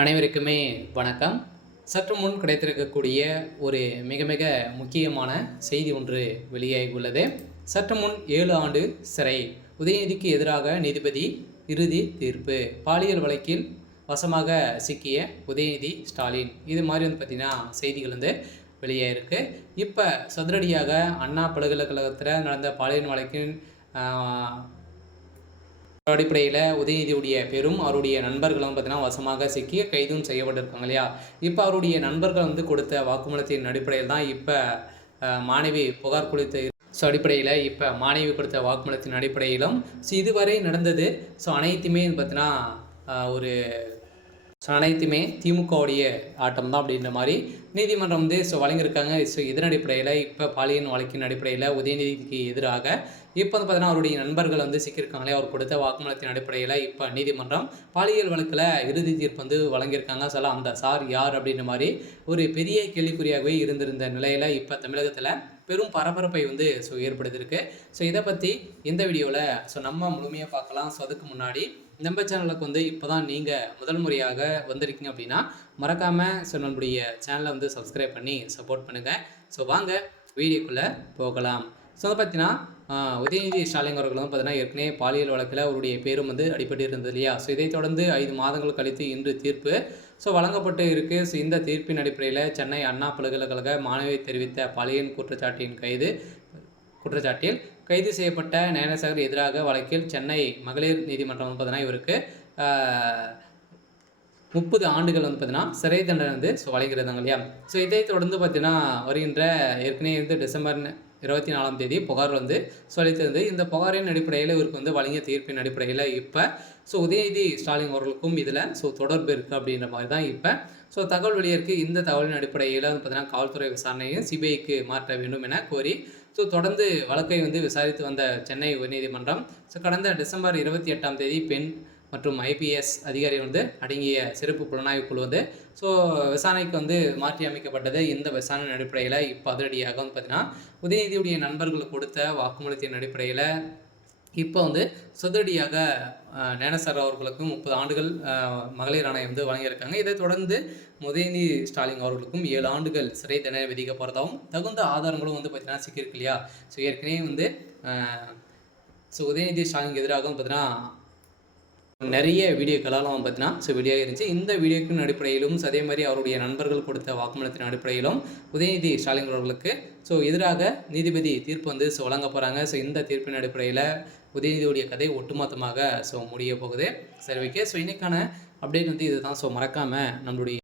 அனைவருக்குமே வணக்கம். சற்று முன் கிடைத்திருக்கக்கூடிய ஒரு மிக மிக முக்கியமான செய்தி ஒன்று வெளியாகி உள்ளது. சற்று முன் 7 ஆண்டு சிறை, உதயநிதிக்கு எதிராக நீதிபதி இறுதி தீர்ப்பு. பாலியல் வழக்கில் வசமாக சிக்கிய உதயநிதி ஸ்டாலின், இது மாதிரி பார்த்திங்கன்னா செய்திகள் வெளியாகிருக்கு. இப்போ சதுரடியாக அண்ணா பல்கலைக்கழகத்தில் நடந்த பாலியல் வழக்கின் அடிப்படையில் உதயநிதியுடைய பெரும் அவருடைய நண்பர்களும் பார்த்தீங்கன்னா வசமாக சிக்கி கைதும் செய்யப்பட்டிருக்காங்க இல்லையா. இப்போ அவருடைய நண்பர்கள் கொடுத்த வாக்குமூலத்தின் அடிப்படையில் தான் இப்போ மாணவி புகார் கொடுத்த அடிப்படையில் இப்போ மாணவி கொடுத்த வாக்குமூலத்தின் அடிப்படையிலும் இதுவரை நடந்தது அனைத்துமே பார்த்தீங்கன்னா ஒரு அனைத்துமே திமுகவுடைய ஆட்டம் தான் அப்படின்ற மாதிரி நீதிமன்றம் வழங்கியிருக்காங்க. இதன் அடிப்படையில் இப்போ பாலியல் வழக்கின் அடிப்படையில் உதயநிதிக்கு எதிராக இப்போ பார்த்தீங்கன்னா அவருடைய நண்பர்கள் சிக்கியிருக்காங்களே, அவர் கொடுத்த வாக்குமூலத்தின் அடிப்படையில் இப்போ நீதிமன்றம் பாலியல் வழக்கில் இறுதி தீர்ப்பு வழங்கியிருக்காங்க. அந்த சார் யார் அப்படின்ற மாதிரி ஒரு பெரிய கேள்விக்குறியாகவே இருந்திருந்த நிலையில் இப்போ தமிழகத்தில் பெரும் பரபரப்பை ஏற்படுத்தியிருக்கு. இதை பற்றி இந்த வீடியோவில் நம்ம முழுமையாக பார்க்கலாம். அதுக்கு முன்னாடி நம்ம சேனலுக்கு இப்போ தான் நீங்கள் முதல் முறையாக வந்திருக்கீங்க அப்படின்னா மறக்காமல் நம்மளுடைய சேனலை சப்ஸ்கிரைப் பண்ணி சப்போர்ட் பண்ணுங்கள். வாங்க வீடியோக்குள்ளே போகலாம். பார்த்தீங்கன்னா உதயநிதி ஸ்டாலின் அவர்களும் பார்த்தீங்கன்னா ஏற்கனவே பாலியல் வழக்கில் அவருடைய பேரும் அடிபட்டு இருந்தது இல்லையா. இதை தொடர்ந்து 5 மாதங்கள் கழித்து இன்று தீர்ப்பு வழங்கப்பட்டு இருக்குது. இந்த தீர்ப்பின் அடிப்படையில் சென்னை அண்ணா பல்கலைக்கழக மாணவி தெரிவித்த பாலியல் குற்றச்சாட்டில் கைது செய்யப்பட்ட ஞானசாகர் எதிராக வழக்கில் சென்னை மகளிர் நீதிமன்றம் பார்த்தீங்கன்னா இவருக்கு 30 ஆண்டுகள் பார்த்தீங்கன்னா சிறை தண்டனை வழங்குறதாங்க இல்லையா. இதை தொடர்ந்து பார்த்தீங்கன்னா வருகின்ற ஏற்கனவே டிசம்பர் 24ஆம் தேதி புகார் சொல்லித்திருந்து இந்த புகாரின் அடிப்படையில் இவருக்கு வழங்கிய தீர்ப்பின் அடிப்படையில் இப்போ உதயநிதி ஸ்டாலின் அவர்களுக்கும் இதில் தொடர்பு இருக்குது அப்படின்ற மாதிரி தான் இப்போ தகவல் வெளியிருக்கு. இந்த தகவலின் அடிப்படையில் பார்த்தீங்கன்னா காவல்துறை விசாரணையை சிபிஐக்கு மாற்ற வேண்டும் என கோரி தொடர்ந்து வழக்கை விசாரித்து வந்த சென்னை உயர்நீதிமன்றம் கடந்த டிசம்பர் 28ஆம் தேதி பெண் மற்றும் ஐபிஎஸ் அதிகாரி அடங்கிய சிறப்பு புலனாய்வு குழு விசாரணைக்கு மாற்றி அமைக்கப்பட்டது. இந்த விசாரணை அடிப்படையில் இப்போ அதிரடியாக பார்த்தீங்கன்னா உதயநிதியுடைய நண்பர்கள் கொடுத்த வாக்குமூலத்தின் அடிப்படையில் இப்போ சதுரடியாக ஞானசார் அவர்களுக்கும் 30 ஆண்டுகள் மகளிர் ஆணையம் வழங்கியிருக்காங்க. இதை தொடர்ந்து உதயநிதி ஸ்டாலின் அவர்களுக்கும் 7 ஆண்டுகள் சிறை தண்டனை விதிக்க போகிறதாகவும் தகுந்த ஆதாரங்களும் பார்த்தீங்கன்னா சிக்கியிருக்கு இல்லையா. ஏற்கனவே உதயநிதி ஸ்டாலினுக்கு எதிராகவும் பார்த்தீங்கன்னா நிறைய வீடியோக்களாலும் பார்த்தீங்கன்னா வெளியாக இருந்துச்சு. இந்த வீடியோக்கின் அடிப்படையிலும் அதே மாதிரி அவருடைய நண்பர்கள் கொடுத்த வாக்குமூலத்தின் அடிப்படையிலும் உதயநிதி ஸ்டாலின் அவர்களுக்கு எதிராக நீதிபதி தீர்ப்பு வழங்க போகிறாங்க. இந்த தீர்ப்பின் அடிப்படையில் உதயநிதியுடைய கதை ஒட்டுமொத்தமாக முடிய போகுது. சரி, ஓகே. இன்னைக்கான அப்டேட் இதுதான். மறக்காமல் நம்மளுடைய